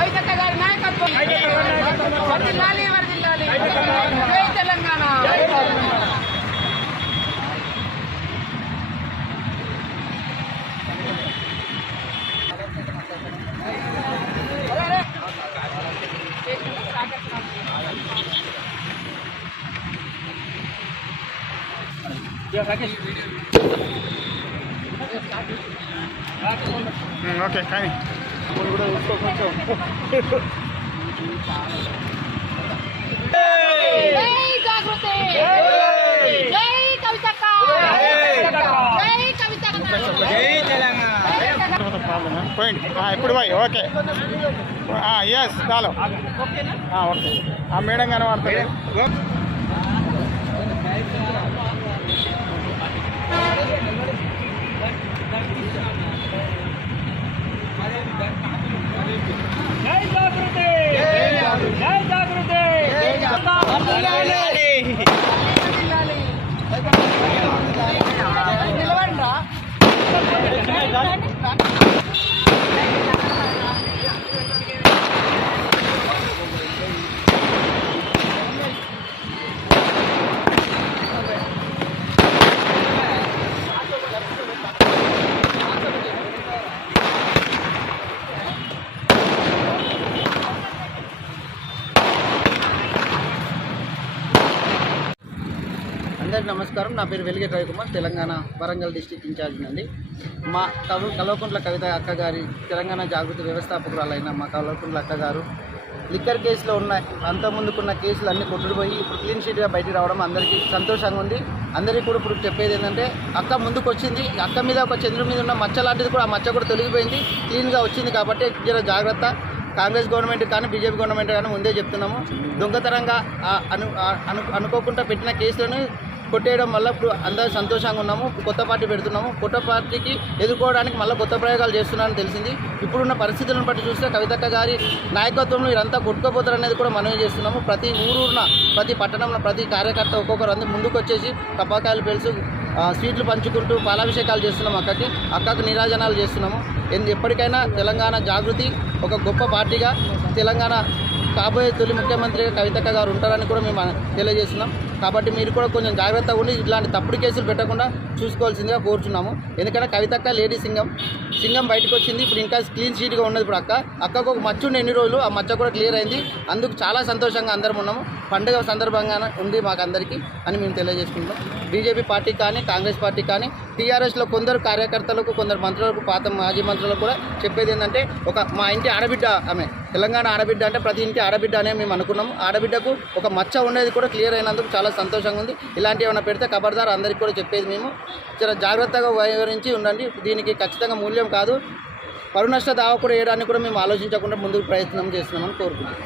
కవితక్క గారి నాయకత్వం వర్ధిల్లాలి వర్ధిల్లాలి. జై తెలంగాణ. ఓకే కానీ జై జాగృతి. జై కవితక్క. జై కవితక్క. జై తెలంగాణ. పోయింది ఇప్పుడు పోయి ఓకే ఎస్ చాలు ఓకే మేడం గారు వాడతారు. జై జాగృతి. జై జాగృతి. నిలవండ్రా. అందరికీ నమస్కారం. నా పేరు వెలిగే రవికుమార్, తెలంగాణ వరంగల్ డిస్టిక్ ఇన్ఛార్జ్ అండి. మా కల్వకుంట్ల కవిత అక్క గారి తెలంగాణ జాగృతి వ్యవస్థాపకురాలైన మా కల్వకుంట్ల అక్క గారు లిక్కర్ కేసులో ఉన్న అంతకుముందుకున్న కేసులు అన్నీ కొట్టుకుపోయి ఇప్పుడు క్లీన్ షీట్గా బయటికి రావడం అందరికీ సంతోషంగా ఉంది. అందరికీ కూడా ఇప్పుడు చెప్పేది ఏంటంటే అక్క ముందుకు వచ్చింది. అక్క మీద ఒక చంద్రుడి మీద ఉన్న మచ్చ లాంటిది కూడా ఆ మచ్చ కూడా తొలగిపోయింది, క్లీన్గా వచ్చింది. కాబట్టి జర జాగ్రత్త. కాంగ్రెస్ గవర్నమెంట్ కానీ బీజేపీ గవర్నమెంట్ కానీ ముందే చెప్తున్నాము, దొంగతనంగా అనుకోకుండా పెట్టిన కేసులను కొట్టేయడం వల్ల ఇప్పుడు అందరూ సంతోషంగా ఉన్నాము. కొత్త పార్టీ పెడుతున్నాము. కొత్త పార్టీకి ఎదుర్కోవడానికి మళ్ళీ కొత్త ప్రయోగాలు చేస్తున్నారని తెలిసింది. ఇప్పుడున్న పరిస్థితులను బట్టి చూస్తే కవితక్క గారి నాయకత్వంలో ఇదంతా కొట్టుకోపోతారనేది కూడా మనమే చేస్తున్నాము. ప్రతి ఊరున్న ప్రతి పట్టణంలో ప్రతి కార్యకర్త ఒక్కొక్కరు అందరూ ముందుకు వచ్చేసి టపాకాయలు పెలుసు స్వీట్లు పంచుకుంటూ పాలాభిషేకాలు చేస్తున్నాము. అక్కకు నీరాజనాలు చేస్తున్నాము. ఎప్పటికైనా తెలంగాణ జాగృతి ఒక గొప్ప పార్టీగా తెలంగాణ కాబోయే తొలి ముఖ్యమంత్రిగా కవితక్క గారు ఉంటారని కూడా మేము తెలియజేస్తున్నాం. కాబట్టి మీరు కూడా కొంచెం జాగ్రత్తగా ఉండి ఇట్లాంటి తప్పుడు కేసులు పెట్టకుండా చూసుకోవాల్సిందిగా కోరుచున్నాము. ఎందుకంటే కవితక్క లేడీ సింగం బయటకు వచ్చింది. ఇప్పుడు ఇంకా క్లీన్ షీట్గా ఉన్నది. ఇప్పుడు అక్కకు ఒక మచ్చ ఉండే ఎన్ని రోజులు, ఆ మచ్చ కూడా క్లియర్ అయింది. అందుకు చాలా సంతోషంగా అందరం ఉన్నాము. పండుగ సందర్భంగా ఉంది మాకు అందరికీ అని మేము తెలియజేసుకుంటాం. బీజేపీ పార్టీ కానీ కాంగ్రెస్ పార్టీ కానీ టీఆర్ఎస్లో కొందరు కార్యకర్తలకు కొందరు మంత్రులకు పాత మాజీ మంత్రులకు కూడా చెప్పేది ఏంటంటే మా ఇంటి ఆడబిడ్డ ఆమె తెలంగాణ ఆడబిడ్డ అంటే ప్రతి ఇంటి ఆడబిడ్డ అనే మేము అనుకున్నాము. ఆడబిడ్డకు ఒక మచ్చ ఉండేది కూడా క్లియర్ అయినందుకు చాలా సంతోషంగా ఉంది. ఇలాంటివి ఏమైనా పెడితే ఖబర్దార్ అందరికీ కూడా చెప్పేది మేము చాలా జాగ్రత్తగా వివరించి ఉండండి. దీనికి ఖచ్చితంగా మూల్యం కాదు, పరునష్ట దావా కూడా వేయడానికి కూడా మేము ఆలోచించకుండా ముందుకు ప్రయత్నం చేస్తున్నామని కోరుకుంటున్నాం.